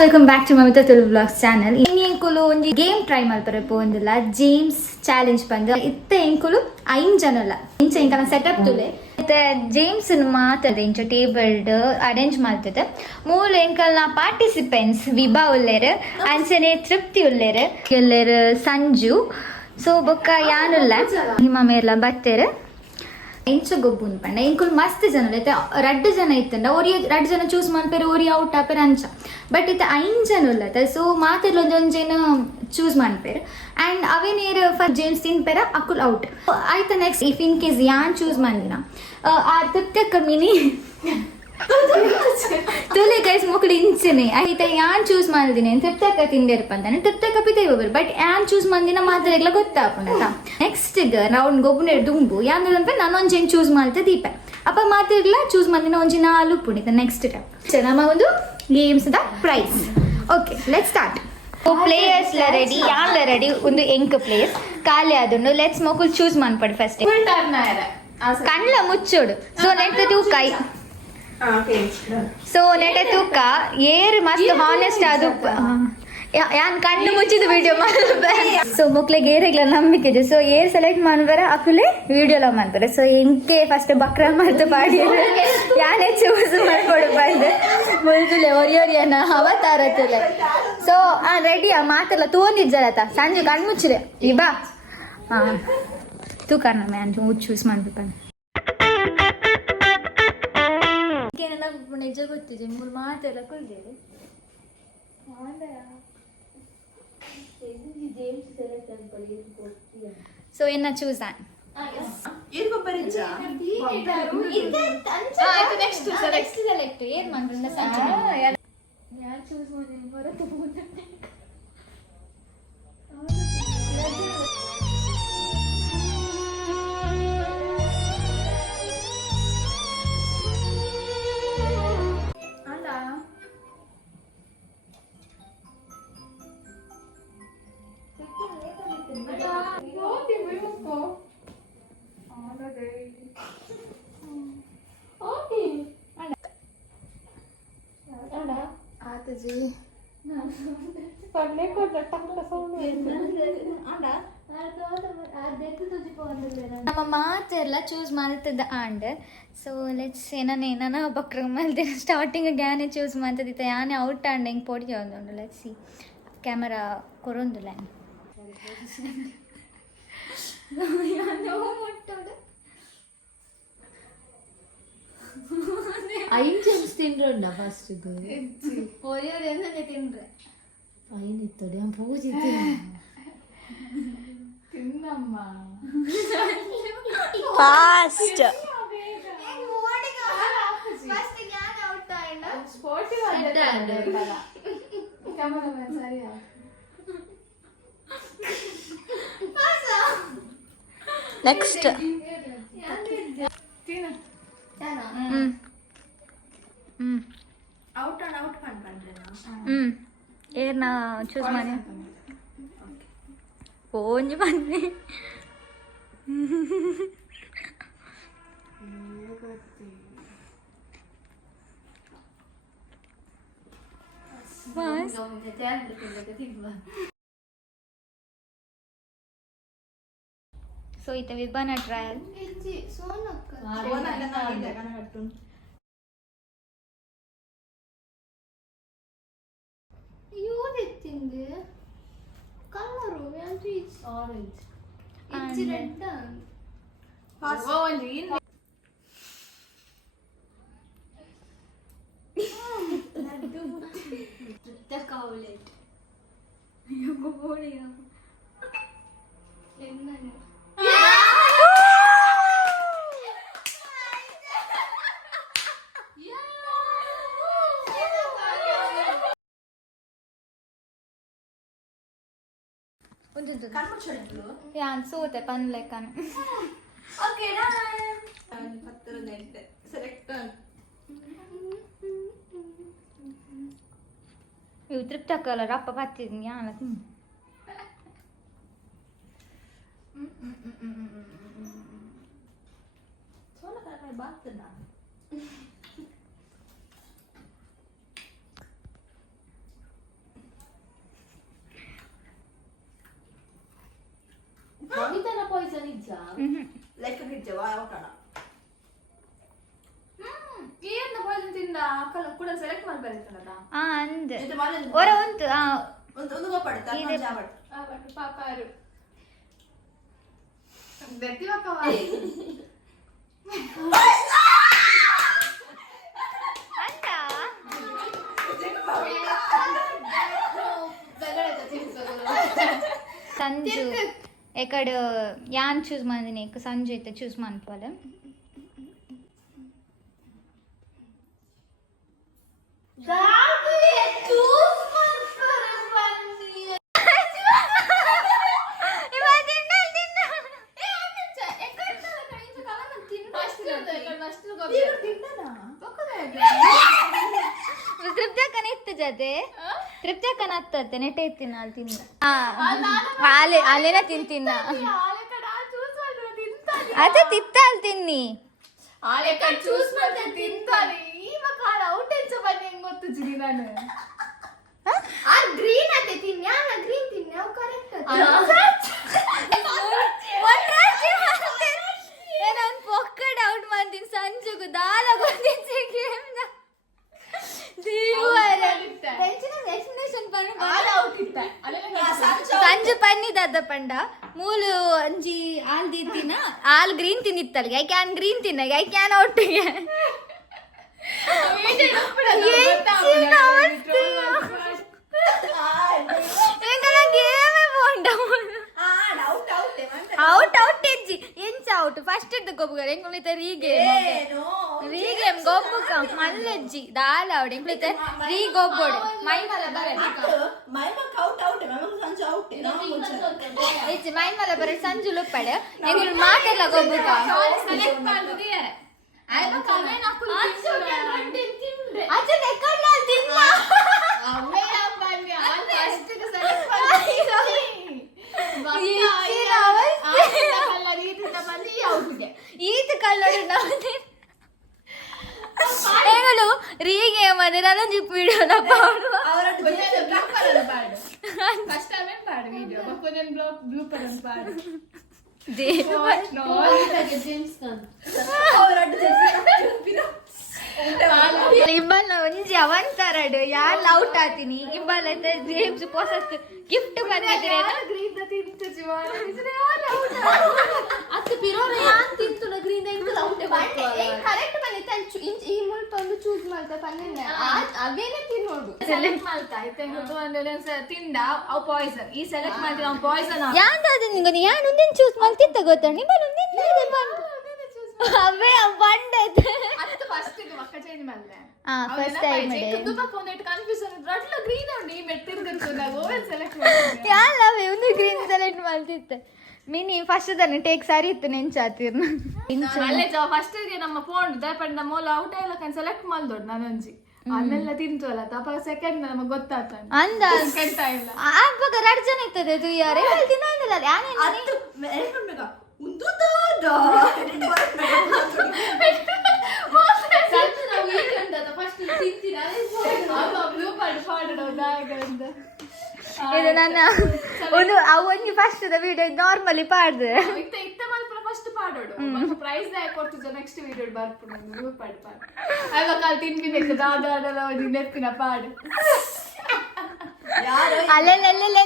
Welcome back to Mamitha Tulu blogs channel. ಎಂಕುಲು ಒಂಜಿ game try ಮಲ್ಪರೆ ಪೋಂದಿಲ್ಲ. ಜೇಮ್ಸ್ ಚಾಲೆಂಜ್ ಬಂದು ಇತ್ತ ಎಂಕುಲು 5 ಜನಲ ಇಂಚ ಇಂಕನ ಸೆಟಪ್ ತುಲೆ ಇತ್ತೆ ಜೇಮ್ಸ್ ಮಾತದೆ ಇಂಚ ಟೇಬಲ್ಡ್ ಅರೇಂಜ್ ಮಾಡ್ತದೆ. ಮೂಲ ಎಂಕಲ್ನ ಪಾರ್ಟಿಸಿಪೆಂಟ್ಸ್ ವಿಭಾ ಉಲ್ಲೇರು, ಅಂಚನೆ ತೃಪ್ತಿ ಉಲ್ಲೇರು ಸಂಜು. ಸೊ ಬೊಕ್ಕ ಯಾನುಲ್ಲ ಹಿಮ ಮೇರ್ಲ ಬತ್ತೇರು ಎಂಚ ಗೊಬ್ಬುಂದು ಪಂಡ ಎಂಕುಲು ಮಸ್ತ್ ಜನ ಐತೆ. 2 ಜನ ಇತ್ತಂಡ ಒರಿ 2 ಜನ ಚೂಸ್ ಮಾಡ್ಪೇರು, ಒರಿ ಔಟ್ ಆಪೇರು ಅಂಚ. ಬಟ್ ಇತ್ತ 5 ಜನ ಉಲ್ಲತ್ತ. ಸೊ ಮಾತೆರ್ಲ ಒಂಜೊಂಜೇನು ಚೂಸ್ ಮಾಡ್ಪೇರು ಆ್ಯಂಡ್ ಅವೇ ನೇರು ಫಸ್ಟ್ ಜೇಮ್ಸ್ ತಿನ್ಪೇರ ಅಕುಲ್ ಔಟ್ ಆಯ್ತಾ. ನೆಕ್ಸ್ಟ್ ಇಫ್ ಇನ್ ಕೇಸ್ ಯಾನ್ ಚೂಸ್ ಮಾಡಿನ ಆ ತೃಪ್ತಕ್ಕ ಮಿನಿ ತುಲೆ ಗೈಸ್ ಮೊಕ್ಕಳು ಇಂಚನೆ ಆಯ್ತಾ. ಯಾನ್ ಚೂಸ್ ಮಾಡಿದೀನಿ ತೃಪ್ತಕ್ಕ ತಿಂದೇರ್ಪ ಅಂತಾನೆ ತೃಪ್ತಕ್ಕ ಪಿತೇವ್ ಬರ್. ಬಟ್ ಯಾನ್ ಚೂಸ್ ಮಂದಿನ ಮಾತ್ರ ಗೊತ್ತಾಪುಂಡ. ನೆಕ್ಸ್ಟ್ ರೌಂಡ್ ಗೊಬ್ಬನ ದುಂಬು ಯಾನ್ದಂಪೆ ನಾನೊಂಜೇನು ಚೂಸ್ ಮಾಡ್ತೆ ದೀಪ ಅಪ್ಪ ಮಾತಿರ್ಲ ಚೂಸ್ ಮಂದಿನ ಒಂಜಿ 4 ಪುಣಿತ. ನೆಕ್ಸ್ಟ್ ನಮ್ಮ ಒಂದು games the price. Okay let's start. Players ready, ಯಾನ್ಲ ರೆಡಿ ಒಂದು ಎಂಕ್ ಪ್ಲೇಸ್ ಖಾಲಿ ಆದುಂಡು. ಲೆಟ್ಸ್ ಮೊಕ್ಕಳು ಚೂಸ್ ಮಾಡ್ಪಡಿ ಫಸ್ಟ್. ಕಣ್ಣ ಮುಚ್ಚೋಡು. ಸೊ ನೆಟ್ ತೂಕ ನೆಟೆ ತೂಕ ಏರು ಮಸ್ತ್ ಹಾನೆಸ್ಟ್ ಅದು ಯಾನ್ ಕಣ್ಣು ಮುಚ್ಚಿದ ವಿಡಿಯೋ ಮಾಡ್ಬೇ. ಸೊ ಮಕ್ಳಿಗೆ ಏರೆಗ್ಲ ನಂಬಿಕೆ ಇದೆ. ಸೊ ಏರ್ ಸೆಲೆಕ್ಟ್ ಮಾಡ್ಬಾರ ಅಕುಲೆ ವಿಡಿಯೋಲ ಮಾಡ್ತಾರೆ. ಸೊ ಎಂಕೆ ಫಸ್ಟ್ ಬಕ್ರ ಮಾಡ್ತು ಪಾಡಿ ಯಾನೇ ಚೂಸ್ ಮಾಡ್ಕೊಡು ಬಂದು ಮುಳ್ತುಲೆ ಒರಿಯೋರಿಯನ ಅವತಾರತುಲೆ. ಸೊ ರೆಡಿ ಮಾತೆಲ್ಲ ತೋಂದಿಜ್ಜಲತ್ತ ಸಂಜೆ ಕಣ್ಣು ಮುಚ್ಚಿದೆ ಈ ಬಾ ತೂಕ ನಾನು ಚೂಸ್ ಮಾಡ್ಬೇಕು. ನಿಜ ಗೊತ್ತಿದೆ ಮೂರು ಮಾತೆಲ್ಲ ಕುಲ್ದೇವೆ. ಸೊ ಎನ್ನ ಚೂಸ್ ಸೆಲೆಕ್ಟ್ ಏನ್ ಮಾಡ್ರೆ ಚೂಸ್ ಮಾಡಿ ನಮ್ಮ ಮಾತೆಲ್ಲ ಚೂಸ್ ಮಾಡ್ತದ ಆಂಡ್. ಸೊ ಲೆಟ್ಸ್ ಏನ ಬಕ್ರ ಮಲ್ದೆ ಸ್ಟಾರ್ಟಿಂಗ್ ಗ್ಯಾನೆ ಚೂಸ್ ಮಾಡ್ತದಿತ್ತ ಯಾನೆ ಔಟ್ ಆಂಡ್ ಹೆಂಗೆ ಪೊಡಿ ಒಂದು. ಲೆಟ್ಸ್ ಸಿ ಕ್ಯಾಮರಾ ಕೊರೊಂದುಲ್ಲ ಐಂಜಮ್ಸ್ ತಿಂಡ್ರಂಡ ಫಸ್ಟ್ ಒರಿಯೋದೇನೆ ತಿನ್ರೆ ಐನಿತ್ತಡಿ ಪೂಜೆ ತಿನ್ನಮ್ಮ ಫಾಸ್ಟ್ ನೆಕ್ಸ್ಟ್ ಏರ್ನ ಚೂಸ್ ಮಾಡಿ ಓಂಜಿ ಬನ್ನಿ. ಸೊ ಈತ ವಿಭಾನ ಟ್ರಯಲ್ യൂതെത്തിണ്ട് കളറു യാൻതു ഇറ്റ്സ് ഓറഞ്ച് ഇറ്റ്സ് റെഡ് തക്കാവുലേറ്റ് യോ ബോളിയാ എന്നനെ ಯಾನ್ ಸೋತೆ ಪನ್ಲೆಕ್ಕನ. ಓಕೆ ಡನ್ ಪತ್ತರ ನೆಟ್ ಸೆಲೆಕ್ಟ್ ಇವು ತೃಪ್ತ ಕಲರ್ ಅಪ್ಪ ಬತ್ತಿದ್ನಿ ಯಾನ ಸೋನ ಕಲರ್ ಬಾತ್ತನ. ಕವಿತನ ಪಾಯ್ಸನ್ ನಿಜ ಲೆಕ್ಕ ನಿಜವಾ ಯಾವಕಣ ಏನ್ ಪಾಯ್ಸನ್ ತಿಂದ ಅಕ್ಕಲ ಕೂಡ ಸೆಲೆಕ್ಟ್ ಮಾಡಿ ಬರೀತಾನದ ಅಂದ್ ಇದು ಮಾಡಿ ಒರ ಉಂಟು ಒಂದು ಗೋಪಡ್ತಾ ಜಾಬಟ್ ಬಟ್ ಪಾಪಾರು ಬೆತ್ತಿವಕ್ಕವ ಅಂತ ಸಂಜು ఎక్కడ యాన్ చూస్ మంది నీకు సంజు అయితే చూస్ మనపాలి తృప్తి ఇత్త జతే తృప్తి అక్కన అత్తే నెట్ తిన్నాను తిన్నా అలేనా తిన్నా అదే తిత్తాలి తిన్ని ಆಳೆಕ್ಕ ಚೂಸ್ ಮಾಡ್ದೆ ತಿಂತಾನೆ ಇವಾಗ ಕಾಲ ಔಟ್ ಬನ್ನಿ ಹೆಂಗ್ ಗೊತ್ತಿದ್ದೀನಿ ನಾನು ಆ ಗ್ರೀನ್ ಅತ್ತೆ ತಿನ್ನಿ ಆ ಗ್ರೀನ್ ತಿನ್ನಿ ಅವು ಕರೆಕ್ಟ್ ನಾನು ಪೊಕ್ಕ ಡೌಟ್ ಮಾಡ್ತೀನಿ ಸಂಜುಗು ದಾಲ ಗೊತ್ತಿದ್ದೆ ಗೇಮ್ನ ಸಂಜು ಪನ್ನಿ ದದ್ದ ಪಂಡ ಮೂಲು ಅಂಜಿ ಆಲ್ ದಿತ್ತಿನ ಆಲ್ ಗ್ರೀನ್ ತಿನ್ನಿತ್ತಲ್ಗೆ ಐ ಕ್ಯಾನ್ ಗ್ರೀನ್ ತಿನ್ನಗೆ ಐ ಕ್ಯಾನ್ ಔಟ್ಗೆ ಔಟ್ ಔಟ್ ಎಜ್ಜಿ ಎಂಚ ಔಟ್ ಫಸ್ಟ್ ಇದ್ದ ಗೊಬ್ಬುಗರ ಎಂಗುಳಿತ ರೀಗೇಮ್ ಗೊಬ್ಬುಕ ಮಲ್ಲೆಜ್ಜಿ ದಾಲ ಅವಡೆ ಎಂಗುಳಿತ ರೀ ಗೊಬ್ಬೊಡೆ ಮೈಮಲ ಬರ ಎಜ್ಜಿ ಮೈಮಲ ಬರ ಸಂಜು ಲುಪ್ಪಡೆ ಎಂಗುಳು ಮಾತೆಲ್ಲ ಗೊಬ್ಬುಕ ಸೆಲೆಕ್ಟ್ ಮಾಡ್ತೀಯ ಆಯ್ತು ಕಮೆ ನಾಕು ಅಜ್ಜ ನೆಕ್ಕಲ್ಲ ತಿನ್ನ ಅವೇ ಬನ್ನಿ ಆ ಫಸ್ಟ್ ಸೆಲೆಕ್ಟ್ ಮಾಡಿ ಈತ ಕಲ್ಲರು ಏಗಳು ರೀಗೆ ಮನೆ ನಾನು ಜಿಪ್ ವಿಡಿಯೋನ ಪಾಡು ಫಸ್ಟ್ ಟೈಮ್ ಪಾಡು ವಿಡಿಯೋ ಮಕ್ಕೊಂದೇನು ಬ್ಲೂಪರ್ ಅಂತ ಪಾಡು ಇಬ್ಬಲ್ ಒಂಜಿ ಅವಂತರಡು ಯಾರು ಔಟ್ ಆತೀನಿ ಇಬ್ಬಲ್ ಐತೆ ಜೇಮ್ಸ್ ಪೊಸತ್ ಗಿಫ್ಟ್ ಬಂದಿದ್ರೆ ಅತ್ತೆ ಪಿರೋನ ಯಾನ್ ತಿಂತುನ ಗ್ರೀನ್ ಎಂಕುಲ ಔಟ್ ಕರೆಕ್ಟ್ ಬಂದಿತ್ತು ಈ ಮುಲ್ಪ ಒಂದು ಚೂಸ್ ಮಾಡ್ತಾ ಪನ್ನೆನೆ ಅವೇನೆ ತಿನ್ನೋಡು ಸೆಲೆಕ್ಟ್ ಮಾಡ್ತಾ ಇತ್ತು ಒಂದು ತಿಂಡ ಅವು ಪಾಯ್ಸನ್ ಈ ಸೆಲೆಕ್ಟ್ ಮಾಡಿದ ಅವು ಪಾಯ್ಸನ್ ಯಾಂದಾದ ನಿಂಗೆ ಯಾನ್ ಒಂದಿನ ಚೂಸ್ ಮಾಡ್ತಿತ್ತ ಗೊತ್ತಾ ನಿಮ್ಮಲ್ಲಿ ಒಂದಿನ ಅವೇ ಬಂಡೈತೆ ಅತ್ತು ಫಸ್ಟ್ ಇದು ಮಕ್ಕ ಚೇಂಜ್ ಮಾಡ್ಲೆ ಫಸ್ಟ್ ಟೈಮ್ ಇದು ಪಕ್ಕ ಒಂದಿಟ್ಟು ಕನ್ಫ್ಯೂಷನ್ ಇದ್ರು ಅಟ್ಲ ಗ್ರೀನ್ ಉಂಡು ಈ ಮೆಟ್ಟಿರ್ಗತ್ತು ನಾವು ಓವೆನ್ ಸೆಲೆಕ್ಟ್ ಮಾಡಿದ್ವಿ ಯಾಲವೇ ಒಂದು ಗ್ರೀನ್ ಸೆಲೆಕ್ಟ್ ಮಾಡ್ತಿತ್ತೆ ಮಿನಿ ಫಸ್ಟ್ ದನ್ನ ಟೇಕ್ ಸಾರಿ ಇತ್ತು ನೆಂಚಾತಿರ್ನ ಅಲ್ಲೇ ಫಸ್ಟ್ ಗೆ ನಮ್ಮ ಫೋನ್ ದಪಂಡ ಮೂಲ ಔಟ್ ಎಲ್ಲ ಕನ್ ಸೆಲೆಕ್ಟ್ ಮಾಡ್ದೋಡ್ ನಾನೊಂಜಿ ಅದನ್ನೆಲ್ಲ ತಿಂತವಲ್ಲ ತಪ ಸೆಕೆಂಡ್ ನಮಗೆ ಗೊತ್ತಾತ ಅಂದ ಕೆಟ್ಟ ಇಲ್ಲ ಆಗ ರಡ್ ಜನ ಇರ್ತದೆ ಅದು ಯಾರೇ ತಿನ್ನೋದಿಲ್ಲ ಇದು ನನ್ನ ಒಂದು ಅವನಿಗೆ ಫಸ್ಟ್ ವಿಡಿಯೋ ನಾರ್ಮಲಿ ಪಾಡ್ದೆ ಇತ್ತ ಮಾತ್ರ ಫಸ್ಟ್ ಪಾಡೋಡು ಪ್ರೈಸ್ ಕೊಡ್ತಿದ್ದ ನೆಕ್ಸ್ಟ್ ವಿಡಿಯೋ ಬರ್ಪುಡು ಪಾಡು ಪಾಡು ಅವಾಗ ಅಲ್ಲಿ ತಿನ್ಬೇಕು ದಾದಾಡಲ್ಲ ನೆಪ್ಪಿನ ಪಾಡು ಅಲ್ಲೆಲ್ಲ